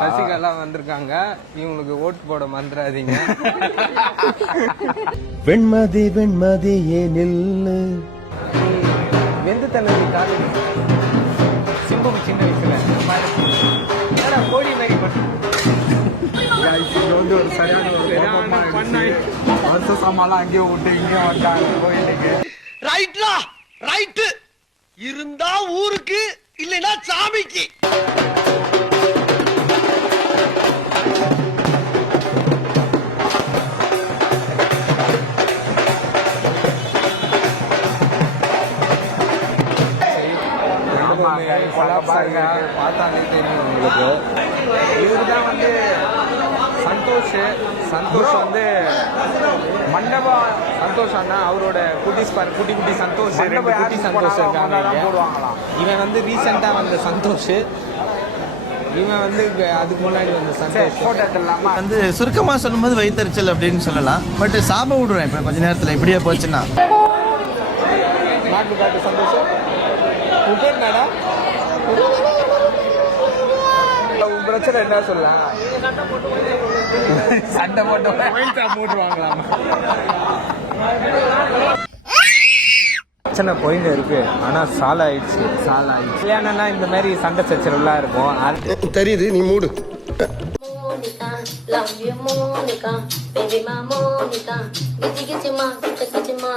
சசிகலா வந்திருக்காங்க, இவங்களுக்கு ஓட்டு போட மறந்துடாதீங்க. வெண்மதி வெண்மதி ஏனில்லு வெந்து தண்ணி காலேஜ் சிம்புக்கு சின்ன வயசுல கோடி மாதிரி வந்து ஒரு சரியான வருஷ சாமான் அங்கேயே விட்டு இங்கே வந்தாங்க கோயிலுக்கு. ரைட்லா ரைட்டு இருந்தா ஊருக்கு இல்லைன்னா சாமிக்கு. பார்த்தாலே தெரியும் உங்களுக்கு. இவரு தான் வந்து சந்தோஷ் வந்து மண்டபம் சந்தோஷ் அண்ணா, அவரோட குட்டி குட்டி சந்தோஷ், ரெண்டு குட்டி சந்தோஷ் இருக்காங்க போடுவாங்களாம். இவன் வந்து ரீசெண்டா வந்த சந்தோஷ், இவன் வந்து அதுக்கு முன்னாடி வந்த சந்தோஷ். வந்து சுருக்கமா சொல்லும்போது வயிற்றுச்சல் அப்படின்னு சொல்லலாம். பட் சாப விடுவேன் இப்ப கொஞ்ச நேரத்துல இப்படியே போச்சுன்னா. நாட்டு காட்டு சந்தோஷம் உட்கார்ந்தாடா. பிரச்சனை என்ன சொல்லலாம், சண்டை போட்டு போட்டுருவாங்களாம். பிரச்சனை போயின்னு இருக்கு, ஆனா சால ஆயிடுச்சு. கல்யாணம்னா இந்த மாதிரி சண்டை சச்சரவுலாம் இருக்கும். தெரியுது, நீ மூடு. Love you, Monica, baby, my Monica. Get you, ma, get you, ma.